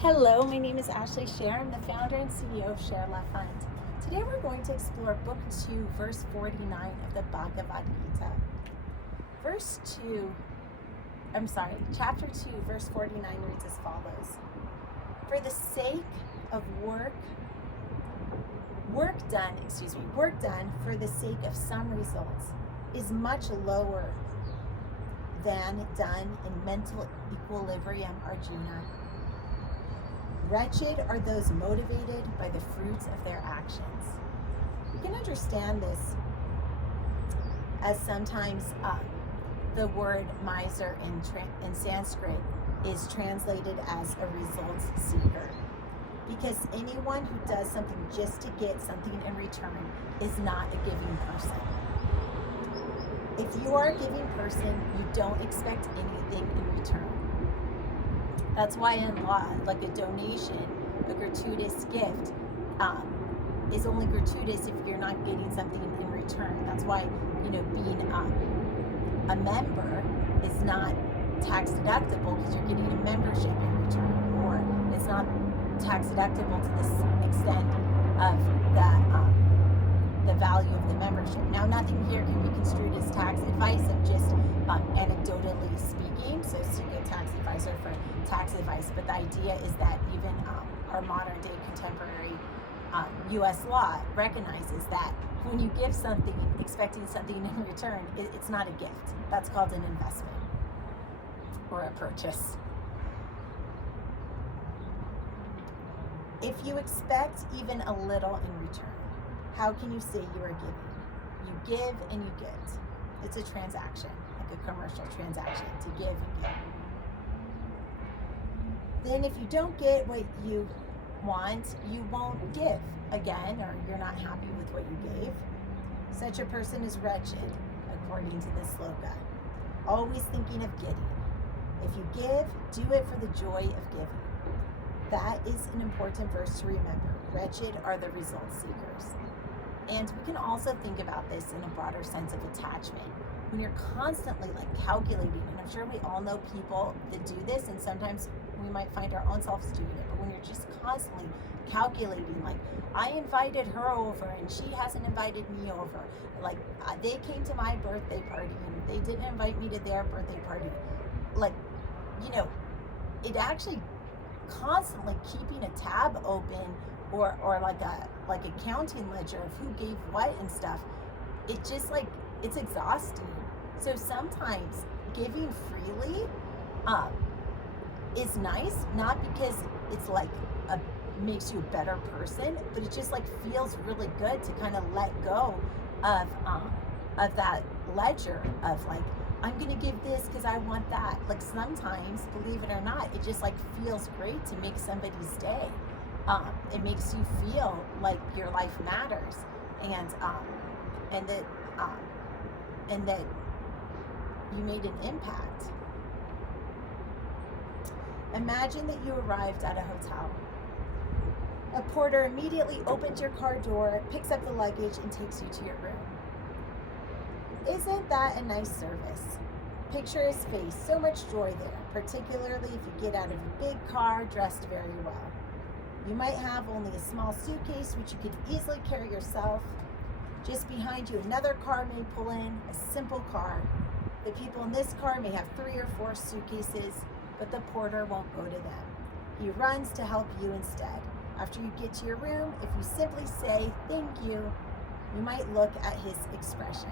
Hello, my name is Ashley Scher. I'm the founder and CEO of Share La Fund. Today we're going to explore Book 2, verse 49 of the Bhagavad Gita. Chapter 2, verse 49 reads as follows. For the sake of work done for the sake of some results is much lower than done in mental equilibrium, Arjuna. Wretched are those motivated by the fruits of their actions. You can understand this as sometimes the word miser in Sanskrit is translated as a results seeker. Because anyone who does something just to get something in return is not a giving person. If you are a giving person, you don't expect anything in return. That's why in law, like a donation, a gratuitous gift is only gratuitous if you're not getting something in return. That's why, being a member is not tax deductible because you're getting a membership in return, or it's not tax deductible to the extent of the value of the membership. Now, nothing here can be construed as tax advice. I'm just anecdotally speaking, so seek a tax advisor for tax advice. But the idea is that even our modern day contemporary U.S. law recognizes that when you give something expecting something in return, it's not a gift. That's called an investment or a purchase. If you expect even a little in return, how can you say you are giving? You give and you get. It's a transaction, like a commercial transaction, to give and get. Then if you don't get what you want, you won't give again, or you're not happy with what you gave. Such a person is wretched, according to this sloka, always thinking of getting. If you give, do it for the joy of giving. That is an important verse to remember. Wretched are the result seekers. And we can also think about this in a broader sense of attachment. When you're constantly calculating, and I'm sure we all know people that do this, and sometimes we might find our own selves doing it, but when you're just constantly calculating, I invited her over and she hasn't invited me over. They came to my birthday party and they didn't invite me to their birthday party. It actually constantly keeping a tab open or like a counting ledger of who gave what and stuff, it's exhausting. So sometimes giving freely is nice, not because it's makes you a better person, but it just feels really good to kind of let go of that ledger of I'm gonna give this because I want that. Sometimes, believe it or not, it just feels great to make somebody's day. It makes you feel like your life matters, and that you made an impact. Imagine that you arrived at a hotel. A porter immediately opens your car door, picks up the luggage, and takes you to your room. Isn't that a nice service? Picture his face, so much joy there, particularly if you get out of a big car dressed very well. You might have only a small suitcase which you could easily carry yourself. Just behind you, another car may pull in, a simple car. The people in this car may have 3 or 4 suitcases, but the porter won't go to them. He runs to help you instead. After you get to your room, if you simply say, "Thank you," you might look at his expression.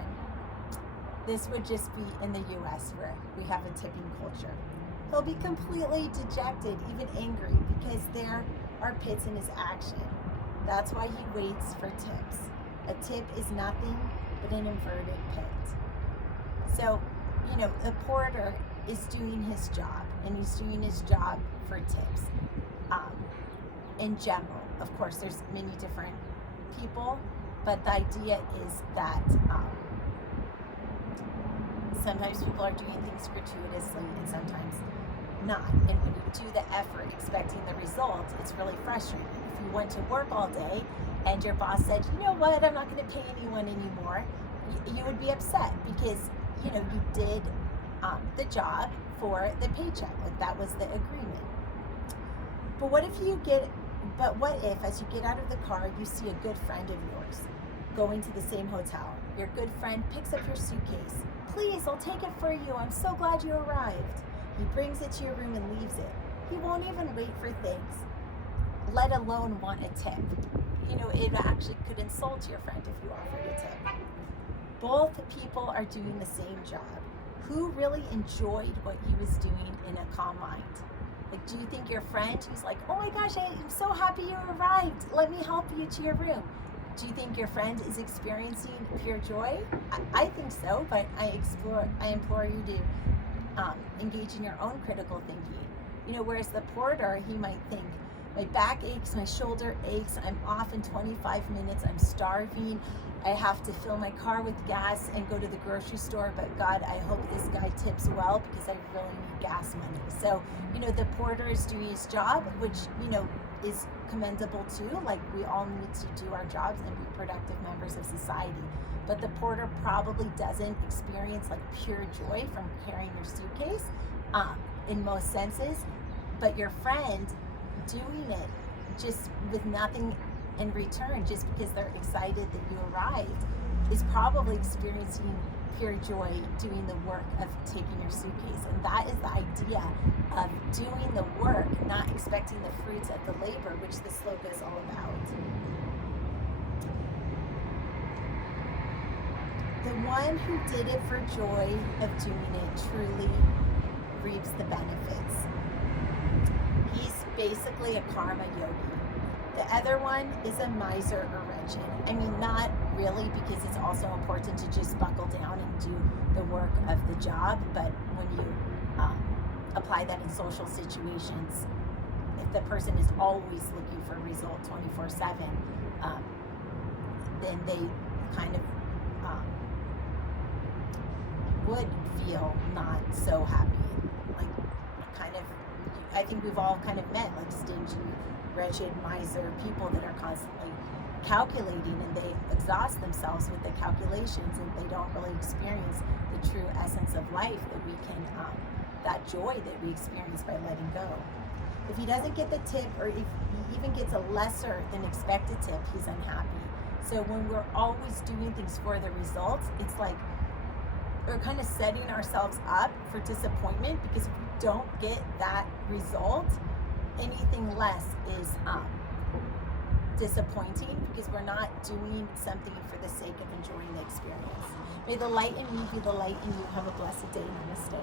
This would just be in the US where we have a tipping culture. He'll be completely dejected, even angry, because there are pits in his action. That's why he waits for tips. A tip is nothing but an inverted pit. So, the porter is doing his job, and he's doing his job for tips. In general, of course, there's many different people, but the idea is that sometimes people are doing things gratuitously and sometimes not. And when you do the effort expecting the result, it's really frustrating. If you went to work all day and your boss said, "You know what, I'm not going to pay anyone anymore," you would be upset because, you did the job for the paycheck. That was the agreement. But what if, as you get out of the car, you see a good friend of yours going to the same hotel? Your good friend picks up your suitcase. Please, I'll take it for you. I'm so glad you arrived. He brings it to your room and leaves it. He won't even wait for things, let alone want a tip. It actually could insult your friend if you offered a tip. Both people are doing the same job. Who really enjoyed what he was doing in a calm mind? Like, do you think your friend who's like, oh my gosh, I'm so happy you arrived, let me help you to your room? Do you think your friend is experiencing pure joy? I think so, but I implore you to engage in your own critical thinking. Whereas the porter, he might think, my back aches, my shoulder aches, I'm off in 25 minutes, I'm starving, I have to fill my car with gas and go to the grocery store, but God, I hope this guy tips well because I really need gas money. So, the porter is doing his job, which, is commendable too. Like, we all need to do our jobs and be productive members of society. But the porter probably doesn't experience like pure joy from carrying your suitcase in most senses. But your friend doing it just with nothing in return, just because they're excited that you arrived, is probably experiencing pure joy doing the work of taking your suitcase. And that is the idea of doing the work, not expecting the fruits of the labor, which the sloka is all about. The one who did it for joy of doing it truly reaps the benefits. He's basically a karma yogi. The other one is a miser or wretched. I mean, not really, because it's also important to just buckle down and do the work of the job. But when you apply that in social situations, if the person is always looking for a result 24/7, then they kind of would feel not so happy. Like, I think we've all kind of met like stingy, wretched, miser people that are constantly calculating, and they exhaust themselves with the calculations, and they don't really experience the true essence of life that we can, that joy that we experience by letting go. If he doesn't get the tip, or if he even gets a lesser than expected tip, he's unhappy. So when we're always doing things for the results, it's like we're kind of setting ourselves up for disappointment, because if we don't get that result, anything less is disappointing, because we're not doing something for the sake of enjoying the experience. May the light in me be the light in you. Have a blessed day. Namaste.